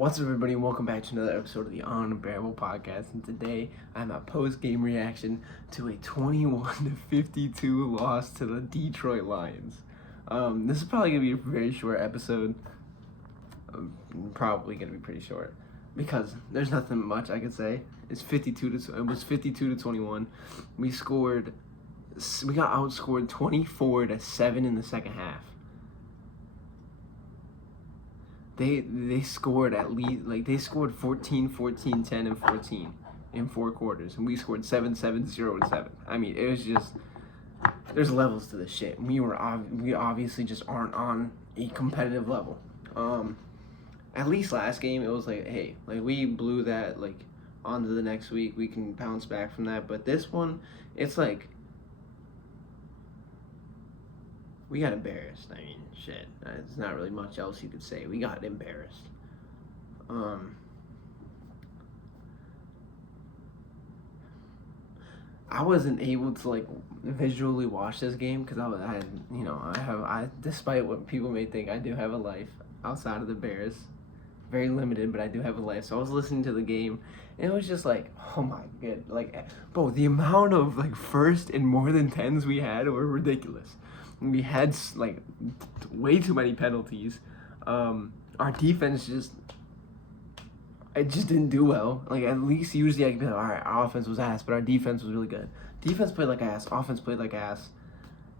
What's up, everybody, and welcome back to another episode of the Unbearable Podcast. And today, I'm a post-game reaction to a 21-52 loss to the Detroit Lions. This is probably gonna be a very short episode. Probably gonna be pretty short because there's nothing much I could say. It was 52-21. We got outscored 24-7 in the second half. They scored at least, they scored 14, 14, 10, and 14 in 4 quarters. And we scored 7, 7, 0, and 7. I mean, it was just, there's levels to this shit. We obviously just aren't on a competitive level. At least last game, it was hey, we blew that, on to the next week. We can bounce back from that. But this one, it's we got embarrassed. I mean, shit. There's not really much else you could say. We got embarrassed. I wasn't able to visually watch this game because despite what people may think, I do have a life outside of the Bears. Very limited, but I do have a life. So I was listening to the game, and it was just oh my god, bro, the amount of first and more than 10s we had were ridiculous. We had way too many penalties. Our defense just didn't do well. At least usually I could be all right, our offense was ass, but our defense was really good. Defense played like ass. Offense played like ass.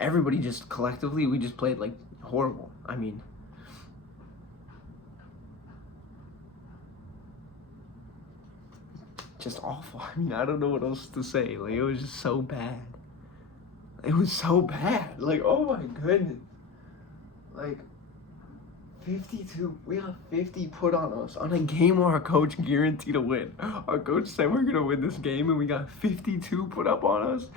Everybody just collectively, we just played horrible. I mean, just awful. I mean, I don't know what else to say. It was just so bad. It was so bad. Oh my goodness. 52. We got 50 put on us on a game where our coach guaranteed to win. Our coach said we're gonna win this game, and we got 52 put up on us.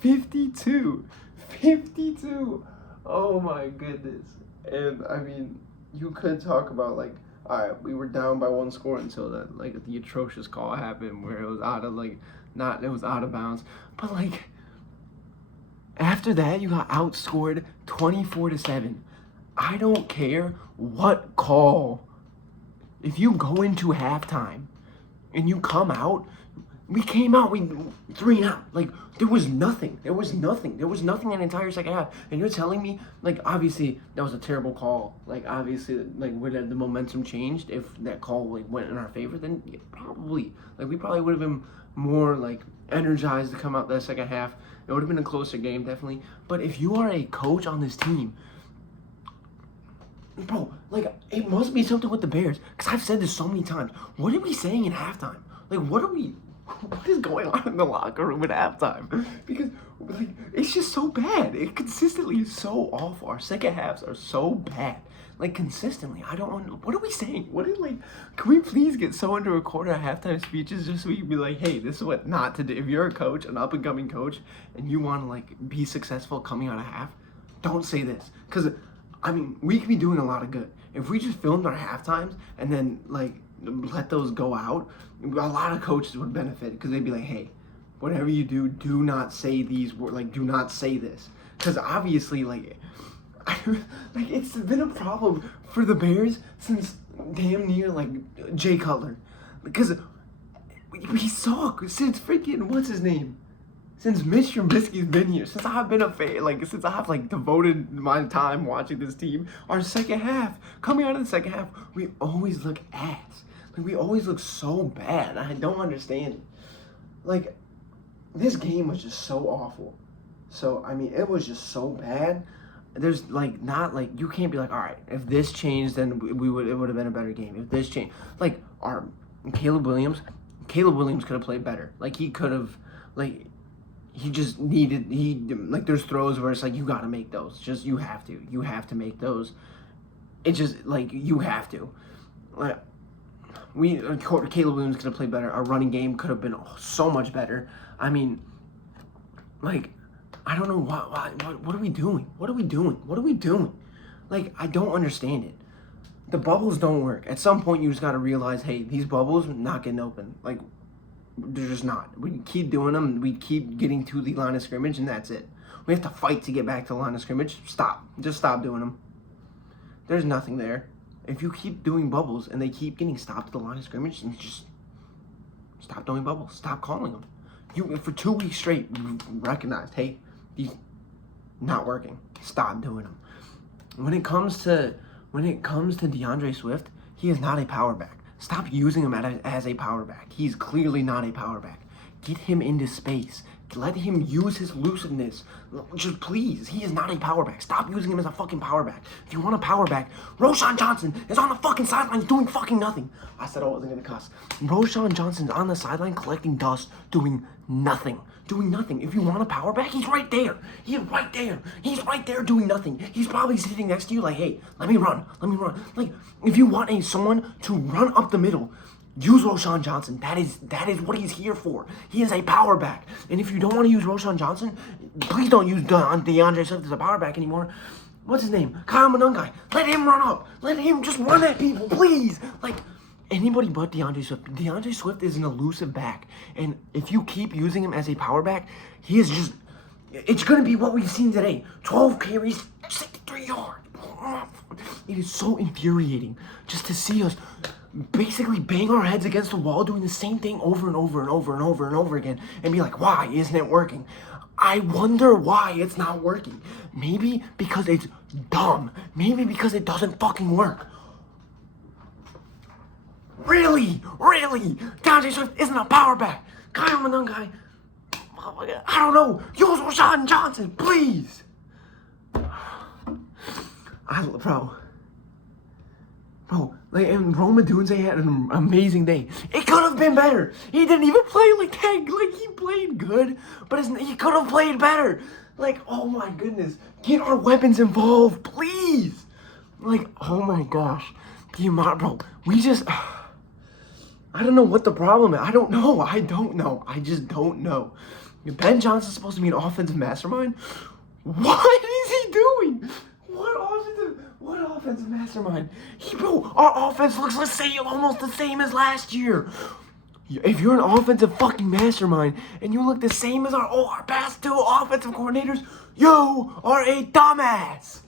52. 52. Oh my goodness. And I mean, you could talk about all right, we were down by 1 score until that the atrocious call happened where it was out of it was out of bounds. But after that, you got outscored 24-7. I don't care what call. If you go into halftime and you come out, we came out, we 3-0. There was nothing. There was nothing the entire second half. And you're telling me, obviously, that was a terrible call. Obviously, would have the momentum changed if that call, went in our favor? Then yeah, probably. We probably would have been more, energized to come out that second half. It would have been a closer game, definitely. But if you are a coach on this team, bro, it must be something with the Bears. Because I've said this so many times. What are we saying in halftime? What is going on in the locker room at halftime? Because, it's just so bad. It consistently is so awful. Our second halves are so bad. Consistently. I don't want, what are we saying? Can we please get someone to record our halftime speeches just so we can be hey, this is what not to do. If you're a coach, an up-and-coming coach, and you want to, be successful coming out of half, don't say this. Because, I mean, we could be doing a lot of good. If we just filmed our halftimes and then, let those go out, a lot of coaches would benefit because they'd be hey, whatever you do, do not say these words, do not say this. Because obviously, it's been a problem for the Bears since damn near, Jay Cutler. Because we suck since freaking, what's his name? Since Mitch Trubisky's been here, since I've been a fan, since I've devoted my time watching this team, our second half, coming out of the second half, we always look ass. We always look so bad. I don't understand it. This game was just so awful. So, I mean, it was just so bad. There's you can't be all right, if this changed, then it would have been a better game. If this changed, our Caleb Williams could have played better. He could have, he just needed, there's throws where it's you got to make those. Just, you have to make those. It's just, you have to. Caleb Williams could have played better. Our running game could have been so much better. I mean, I don't know what are we doing? What are we doing? I don't understand it. The bubbles don't work. At some point, you just got to realize, hey, these bubbles not getting open. They're just not. We keep doing them. We keep getting to the line of scrimmage, and that's it. We have to fight to get back to the line of scrimmage. Stop. Just stop doing them. There's nothing there. If you keep doing bubbles and they keep getting stopped at the line of scrimmage, then just stop doing bubbles. Stop calling them. You for 2 weeks straight, you recognized, hey, these not working. Stop doing them. When it comes to DeAndre Swift, he is not a power back. Stop using him as a power back. He's clearly not a power back. Get him into space. Let him use his elusiveness. Just please, he is not a power back. Stop using him as a fucking power back. If you want a power back, Roschon Johnson is on the fucking sidelines doing fucking nothing. I said I wasn't gonna cuss. Roschon Johnson's on the sideline collecting dust, doing nothing. Doing nothing. If you want a power back, he's right there. He's right there. He's right there doing nothing. He's probably sitting next to you like, hey, let me run. Like, if you want someone to run up the middle, use Roschon Johnson. That is what he's here for. He is a power back. And if you don't want to use Roschon Johnson, please don't use DeAndre Swift as a power back anymore. What's his name? Kyle Monangai. Let him run up. Let him just run at people, please. Like, anybody but DeAndre Swift. DeAndre Swift is an elusive back. And if you keep using him as a power back, he is just... It's going to be what we've seen today. 12 carries, 63 yards. It is so infuriating just to see us basically bang our heads against the wall doing the same thing over and over and over and over and over again and be like, why isn't it working? I wonder why it's not working. Maybe because it's dumb. Maybe because it doesn't fucking work. Really? DeAndre Swift isn't a power back. Kyle Monangai, I don't know. Use Roschon Johnson, please. Bro, like, and Rome Odunze had an amazing day. It could have been better. He didn't even play like that. Like, he played good, but he could have played better. Like, oh my goodness. Get our weapons involved, please. Like, oh my gosh. Bro, we just... I don't know what the problem is. I don't know. I just don't know. Ben Johnson's supposed to be an offensive mastermind? What is he doing? What offensive mastermind? Bro, our offense looks almost the same as last year. If you're an offensive fucking mastermind and you look the same as our past two offensive coordinators, you are a dumbass.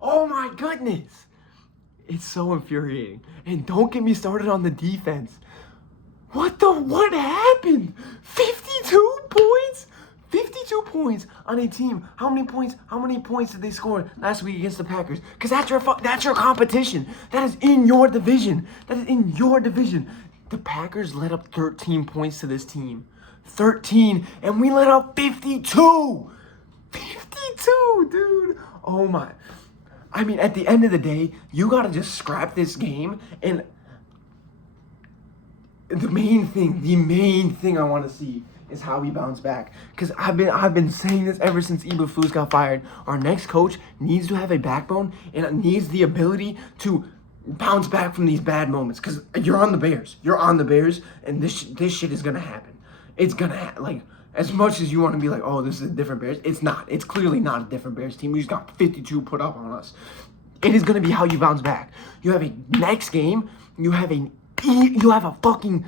Oh my goodness. It's so infuriating. And don't get me started on the defense. What happened? 52 points? 52 points on a team. How many points did they score last week against the Packers? Because that's your competition. That is in your division. The Packers let up 13 points to this team. 13, and we let up 52. 52, dude. Oh my. I mean, at the end of the day, you gotta just scrap this game. And the main thing I want to see is how we bounce back. Because I've been saying this ever since Eberflus got fired. Our next coach needs to have a backbone and needs the ability to bounce back from these bad moments. Because you're on the Bears, and this shit is gonna happen. It's gonna like, as much as you want to be like, oh, this is a different Bears, it's not. It's clearly not a different Bears team. We just got 52 put up on us. It is gonna be how you bounce back. You have a next game. You have a fucking,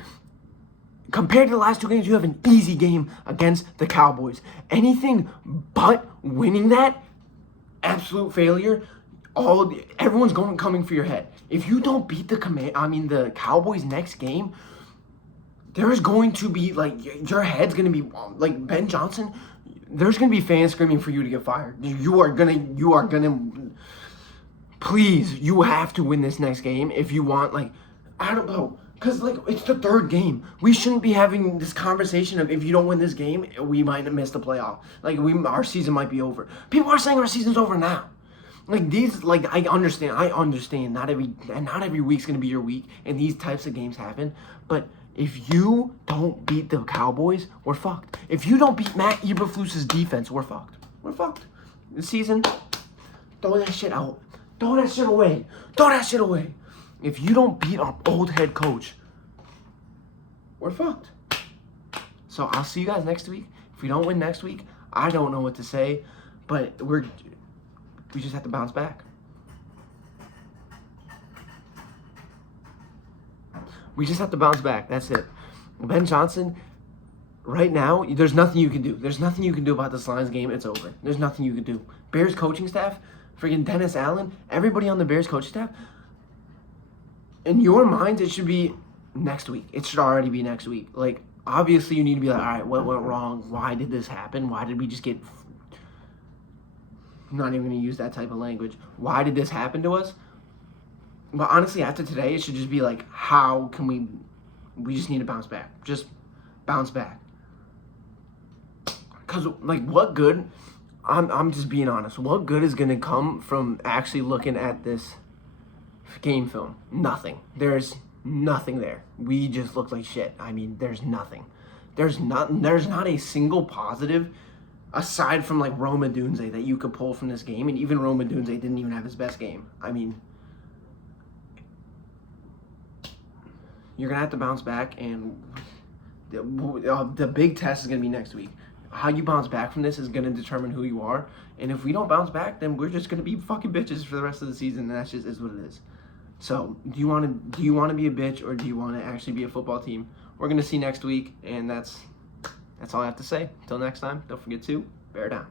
compared to the last two games, you have an easy game against the Cowboys. Anything but winning that, absolute failure. Everyone's coming for your head. If you don't beat the Cowboys next game, there's going to be, like, your head's going to be, like, Ben Johnson, there's going to be fans screaming for you to get fired. You are going to, please, you have to win this next game if you want, like, I don't know. Because, like, it's the third game. We shouldn't be having this conversation of if you don't win this game, we might have missed the playoff. Like, our season might be over. People are saying our season's over now. Like, I understand. Not every week's going to be your week, and these types of games happen. But if you don't beat the Cowboys, we're fucked. If you don't beat Matt Eberflus's defense, we're fucked. We're fucked. This season, throw that shit out. Throw that shit away. If you don't beat our old head coach, we're fucked. So I'll see you guys next week. If we don't win next week, I don't know what to say, but we just have to bounce back. We just have to bounce back. That's it. Ben Johnson, right now, there's nothing you can do. There's nothing you can do about this Lions game. It's over. There's nothing you can do. Bears coaching staff, freaking Dennis Allen, everybody on the Bears coaching staff, in your minds, it should be next week. It should already be next week. Like, obviously, you need to be like, all right, what went wrong? Why did this happen? Why did we just get... I'm not even going to use that type of language. Why did this happen to us? But honestly, after today, it should just be like, how can we just need to bounce back. Just bounce back. Because, like, what good... I'm just being honest. What good is going to come from actually looking at this game film? Nothing. There's nothing there. We just look like shit. I mean, there's nothing. There's not a single positive aside from like Rome Odunze that you could pull from this game, and even Rome Odunze didn't even have his best game. I mean, you're gonna have to bounce back, and the big test is gonna be next week. How you bounce back from this is gonna determine who you are, and if we don't bounce back, then we're just gonna be fucking bitches for the rest of the season, and that's just is what it is. So, do you want to be a bitch, or do you want to actually be a football team? We're gonna see next week, and that's all I have to say. Until next time, don't forget to bear down.